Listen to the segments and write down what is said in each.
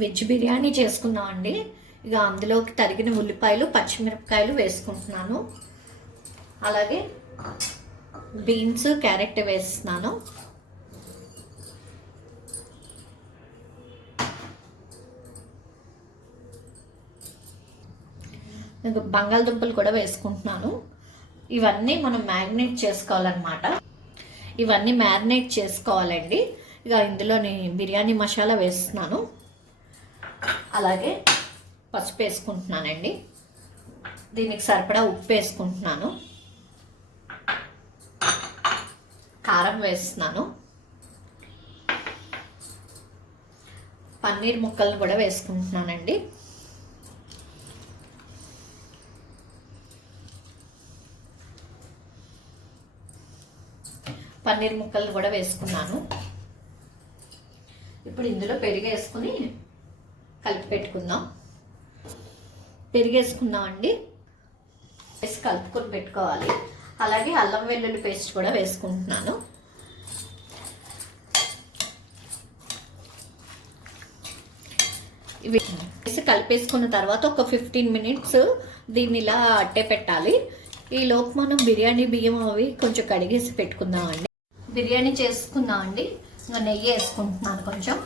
Veg biryani చేసుకున్నామండి. ఇక అందులోకి తరిగిన ఉల్లిపాయలు పచ్చిమిరపకాయలు వేసుకుంటున్నాను. అలాగే బీన్స్ క్యారెట్ వేస్తున్నాను. బంగాళదుంపలు కూడా వేసుకుంటున్నాను. ఇవన్నీ మనం మ్యారినేట్ చేసుకోవాలన్నమాట. ఇవన్నీ మ్యారినేట్ చేసుకోవాలండి. ఇక ఇందులోని బిర్యానీ మసాలా వేస్తున్నాను. అలాగే పసుపు వేసుకుంటున్నానండి. దీనికి సరిపడా ఉప్పు వేసుకుంటున్నాను. కారం వేస్తున్నాను. పన్నీర్ ముక్కలను కూడా వేసుకుంటున్నానండి. పన్నీర్ ముక్కలను కూడా వేసుకున్నాను. ఇప్పుడు ఇందులో పెరుగు వేసుకుని కలిపి పెట్టుకుందాం. పెరుగు వేసుకుందామండి. వేసి కలుపుకొని పెట్టుకోవాలి. అలాగే అల్లం వెల్లుల్లి పేస్ట్ కూడా వేసుకుంటున్నాను. ఇవి వేసి కలిపేసుకున్న తర్వాత ఒక 15 మినిట్స్ దీన్ని ఇలా అట్టే పెట్టాలి. ఈ లోపు మనం బిర్యానీ బియ్యం అవి కొంచెం కడిగేసి పెట్టుకుందామండి. బిర్యానీ చేసుకుందామండి. ఇంకా నెయ్యి వేసుకుంటున్నాను కొంచెం.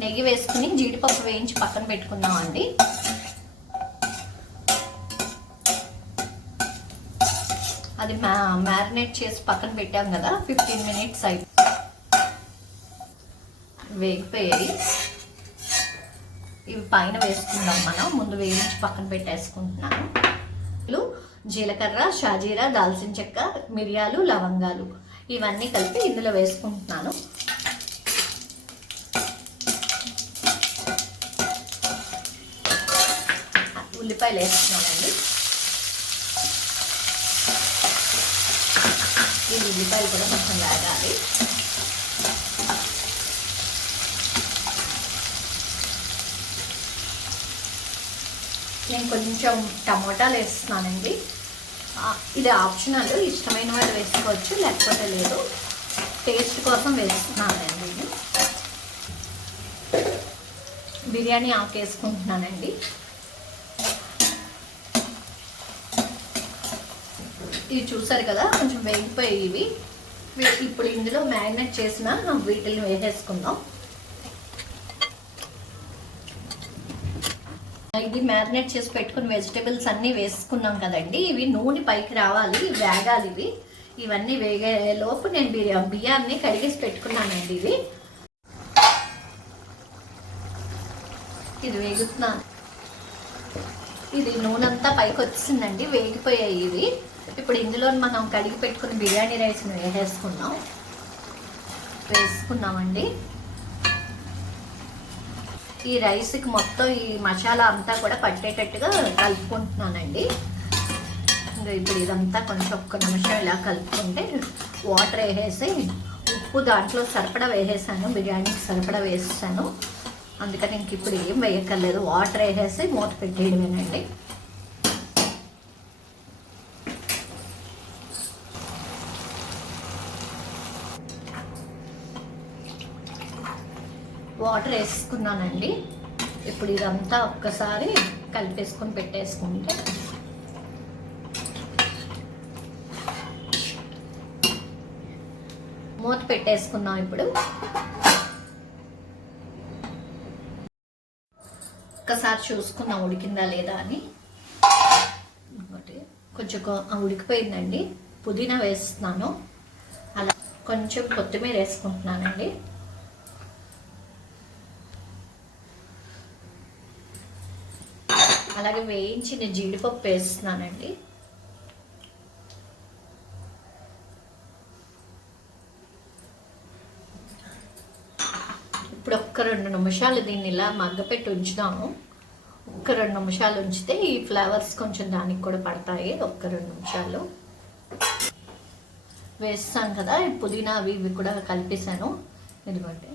నెయ్యి వేసుకుని జీడిపప్పు వేయించి పక్కన పెట్టుకుందామండి. అది మ్యారినేట్ చేసి పక్కన పెట్టాం కదా, 15 మినిట్స్ అయి వేగిపోయాయి. ఇవి పైన వేసుకుందాం. మనం ముందు వేయించి పక్కన పెట్టేసుకుంటున్నాను. జీలకర్ర, షాజీరా, దాల్చిన చెక్క, మిరియాలు, లవంగాలు ఇవన్నీ కలిపి ఇందులో వేసుకుంటున్నాను. ఉల్లిపాయలు వేస్తున్నానండి. ఈ ఉల్లిపాయలు కూడా కొంచెం వేగాలి. నేను కొంచెం టమోటాలు వేస్తున్నానండి. ఇది ఆప్షనల్, ఇష్టమైన వాళ్ళు వేసుకోవచ్చు, లేకపోతే లేదు. టేస్ట్ కోసం వేస్తున్నానండి. బిర్యానీ ఆకు వేసుకుంటున్నానండి. ఇవి చూసారు కదా, కొంచెం వేగిపోయి ఇవి. ఇప్పుడు ఇందులో మ్యారినేట్ చేసిన వీటిని వేసేసుకుందాం. ఇది మ్యారినేట్ చేసి పెట్టుకుని వెజిటేబుల్స్ అన్నీ వేసుకున్నాం కదండి. ఇవి నూనె పైకి రావాలి, వేగాలి. ఇవన్నీ వేగే లోపు నేను బియ్యాన్ని కడిగేసి పెట్టుకున్నానండి. ఇది వేగుతున్నాను. ఇది నూనె అంతా పైకి వచ్చిందండి, వేగిపోయాయి ఇవి. ఇప్పుడు ఇందులో మనం కడిగి పెట్టుకుని బిర్యానీ రైస్ని వేసుకున్నామండి. ఈ రైస్కి మొత్తం ఈ మసాలా అంతా కూడా పట్టేటట్టుగా కలుపుకుంటున్నానండి. ఇంకా ఇప్పుడు ఇదంతా కొంచెం ఒక్క నిమిషం ఇలా కలుపుకుంటే వాటర్ వేసేసి ఉప్పు దాంట్లో సరిపడా వేసేసాను, బిర్యానీకి సరిపడా వేసేసాను. అందుకని ఇంక ఇప్పుడు ఏం వేయక్కర్లేదు, వాటర్ వేసేసి మూత పెట్టేయడమేనండి. వాటర్ వేసుకున్నానండి. ఇప్పుడు ఇదంతా ఒక్కసారి కలిపేసుకొని పెట్టేసుకుంటే మూత పెట్టేసుకున్నాం. ఇప్పుడు ఒక్కసారి చూసుకున్నాం ఉడికిందా లేదా అని. కొంచెం ఉడికిపోయిందండి. పుదీనా వేస్తున్నాను. అలా కొంచెం కొత్తిమీర వేసుకుంటున్నానండి. అలాగే వేయించిన జీడిపప్పు వేస్తున్నానండి. ఇప్పుడు ఒక్క 2 నిమిషాలు దీన్ని ఇలా మగ్గపెట్టి ఉంచుదాము. ఒక్క 2 నిమిషాలు ఉంచితే ఈ ఫ్లేవర్స్ కొంచెం దానికి కూడా పడతాయి. ఒక్క 2 నిమిషాలు వేస్తాను కదా. పుదీనా అవి ఇవి కూడా కలిపేసాను. ఇదిగోండి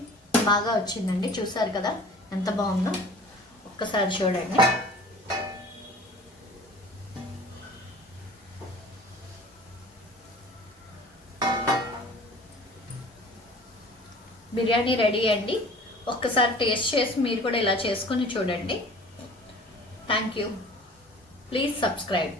బాగా వచ్చిందండి. చూసారు కదా ఎంత బాగుందో. ఒక్కసారి చూడండి. బిర్యానీ రెడీ అండి. ఒక్కసారి టేస్ట్ చేసి మీరు కూడా ఇలా చేసుకొని చూడండి. Thank you. Please subscribe.